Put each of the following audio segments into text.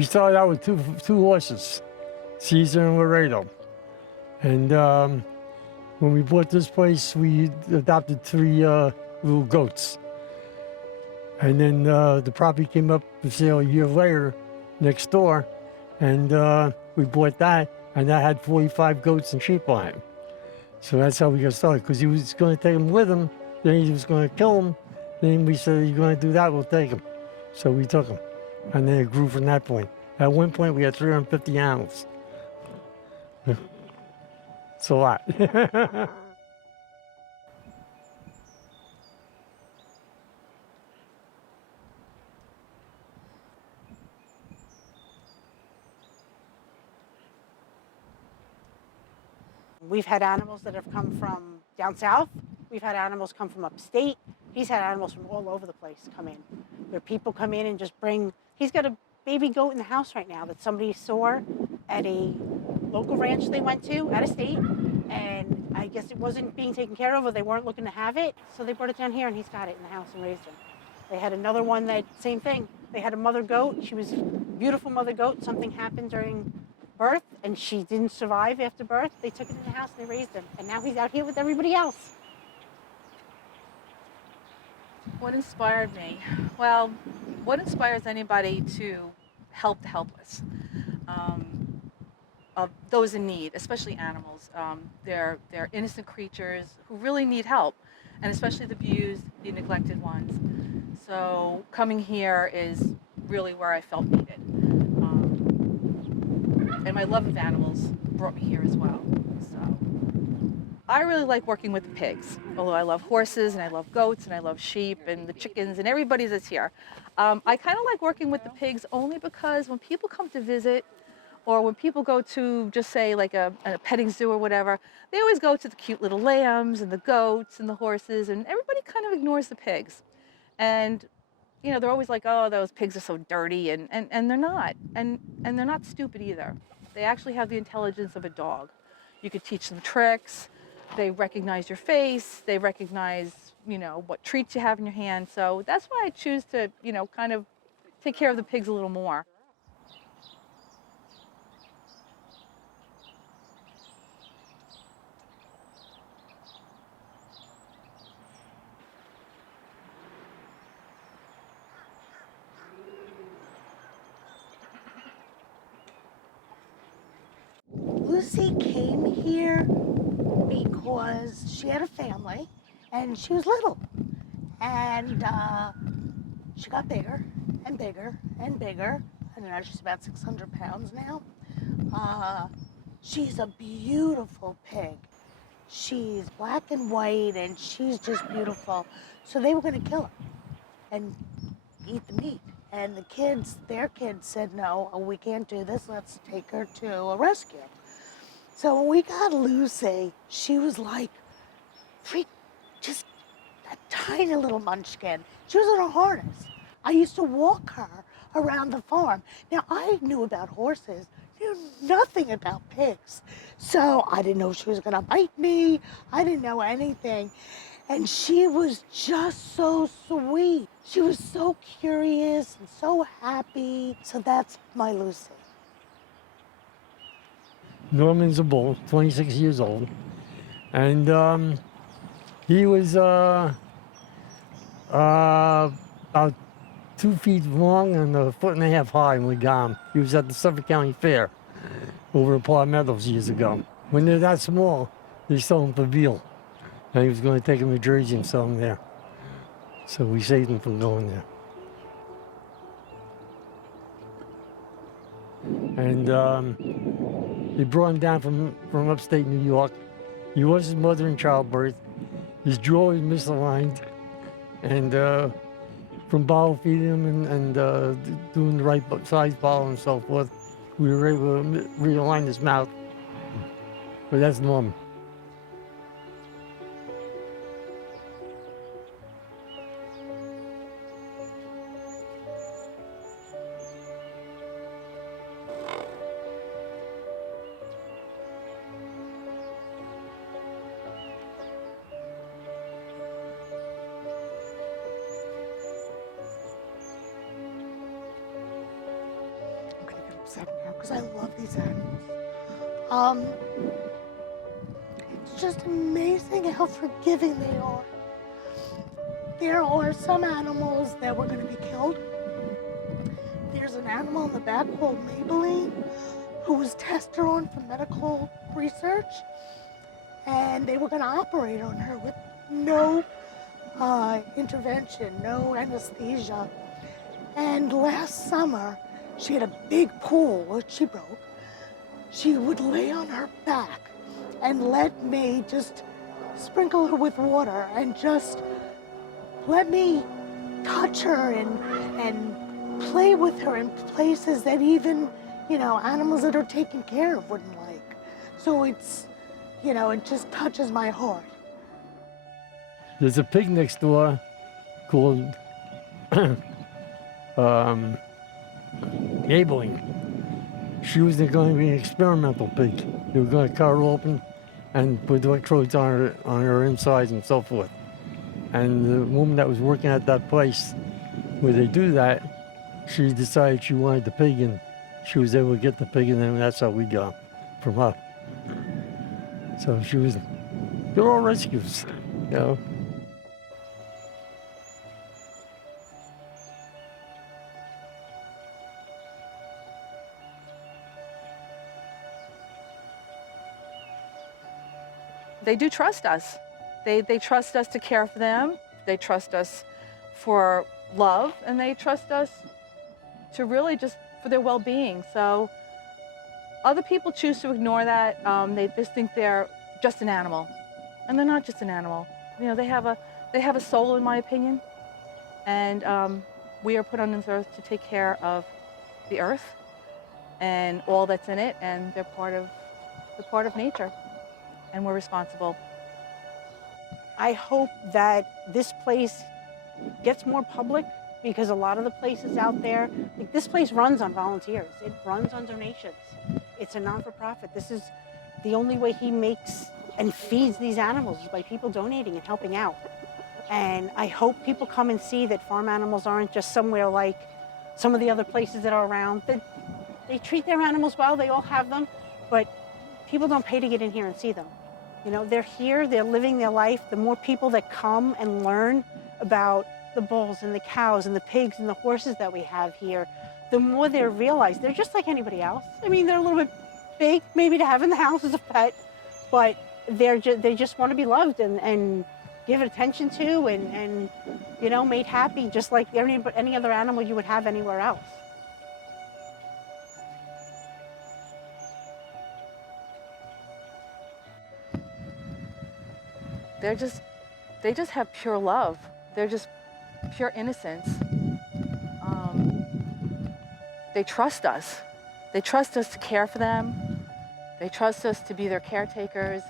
We started out with two horses, Caesar and Laredo. And when we bought this place, we adopted three little goats. And then the property came up for sale a year later next door, and we bought that, and that had 45 goats and sheep on it. So that's how we got started, because he was going to take them with him, then he was going to kill them. Then we said, you're going to do that, we'll take them. So we took them, and then it grew from that point. At one point, we had 350 animals. It's a lot. We've had animals that have come from down south. We've had animals come from upstate. He's had animals from all over the place come in, where people come in and just bring, he's got a baby goat in the house right now that somebody saw at a local ranch they went to out of state, and I guess it wasn't being taken care of or they weren't looking to have it, so they brought it down here and he's got it in the house and raised him. They had another one that, same thing. They had a mother goat. She was a beautiful mother goat. Something happened during birth and she didn't survive after birth. They took it in the house and they raised him. And now he's out here with everybody else. What inspired me? Well, what inspires anybody to help the helpless? Those in need, especially animals. They're innocent creatures who really need help, and especially the abused, the neglected ones. So coming here is really where I felt needed. And my love of animals brought me here as well. So I really like working with the pigs, although I love horses and I love goats and I love sheep and the chickens and everybody that's here. I kind of like working with the pigs only because when people come to visit, or when people go to just say like a petting zoo or whatever, they always go to the cute little lambs and the goats and the horses, and everybody kind of ignores the pigs. And you know, they're always like, oh, those pigs are so dirty, and they're not. And they're not stupid either. They actually have the intelligence of a dog. You could teach them tricks. They recognize your face. They recognize, you know, what treats you have in your hand. So that's why I choose to, you know, kind of take care of the pigs a little more. Lucy came here because she had a family and she was little. And she got bigger and bigger and bigger. I don't know, she's about 600 pounds now. She's a beautiful pig. She's black and white and she's just beautiful. So they were going to kill her and eat the meat. And the kids, their kids said, no, we can't do this. Let's take her to a rescue. So when we got Lucy, she was like just a tiny little munchkin. She was in a harness. I used to walk her around the farm. Now, I knew about horses, knew nothing about pigs. So I didn't know she was gonna bite me. I didn't know anything. And she was just so sweet. She was so curious and so happy. So that's my Lucy. Norman's a bull, 26 years old. And he was about 2 feet long and a foot and a half high when we got him. He was at the Suffolk County Fair over in Palm Meadows years ago. When they're that small, they sell them for veal. And he was going to take them to Jersey and sell them there. So we saved him from going there. And they brought him down from upstate New York. He was his mother in childbirth. His jaw was misaligned. And from bottle feeding him and doing the right size bottle and so forth, we were able to realign his mouth. But that's normal. because I love these animals. It's just amazing how forgiving they are. There are some animals that were going to be killed. There's an animal in the back called Maybelline who was tested on for medical research, and they were going to operate on her with no intervention, no anesthesia. And last summer, she had a big pool, which she broke. She would lay on her back and let me just sprinkle her with water and just let me touch her and play with her in places that even, animals that are taken care of wouldn't like. So it's, it just touches my heart. There's a pig next door called Maybelline. She was going to be an experimental pig. They were going to cut her open and put electrodes on her insides and so forth. And the woman that was working at that place where they do that, she decided she wanted the pig, and she was able to get the pig, and then that's how we got from her. So they're all rescues, They do trust us. They trust us to care for them. They trust us for love, and they trust us to really just for their well-being. So other people choose to ignore that. They just think they're just an animal, and they're not just an animal. They have a soul, in my opinion, and we are put on this earth to take care of the earth and all that's in it, and they're part of nature, and we're responsible. I hope that this place gets more public, because a lot of the places out there, like this place runs on volunteers. It runs on donations. It's a non-for-profit. This is the only way he makes and feeds these animals, is by people donating and helping out. And I hope people come and see that farm animals aren't just somewhere like some of the other places that are around. That they treat their animals well, they all have them, but people don't pay to get in here and see them. They're here, they're living their life. The more people that come and learn about the bulls and the cows and the pigs and the horses that we have here, the more they realize they're just like anybody else. I mean, they're a little bit big maybe to have in the house as a pet, but they just want to be loved and given attention to and made happy, just like any other animal you would have anywhere else. They just have pure love. They're just pure innocence. They trust us. They trust us to care for them. They trust us to be their caretakers.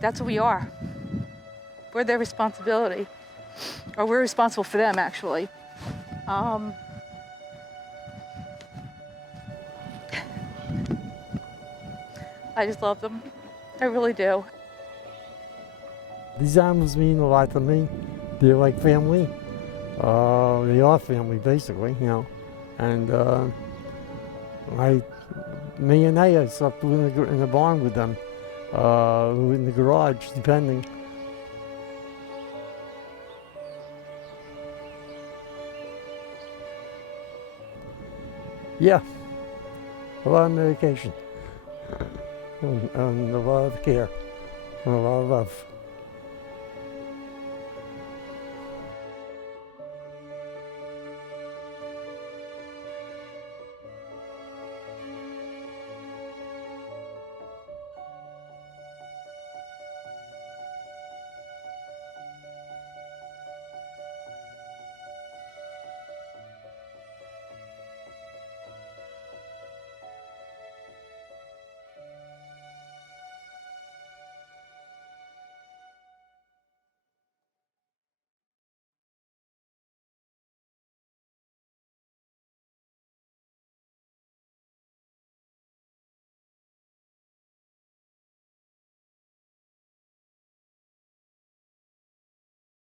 That's what we are. We're their responsibility. Or we're responsible for them, actually. I just love them. I really do. These animals mean a lot to me. They're like family. They are family, basically, And me and I slept in the barn with them, in the garage, depending. Yeah, a lot of medication, and a lot of care, and a lot of love.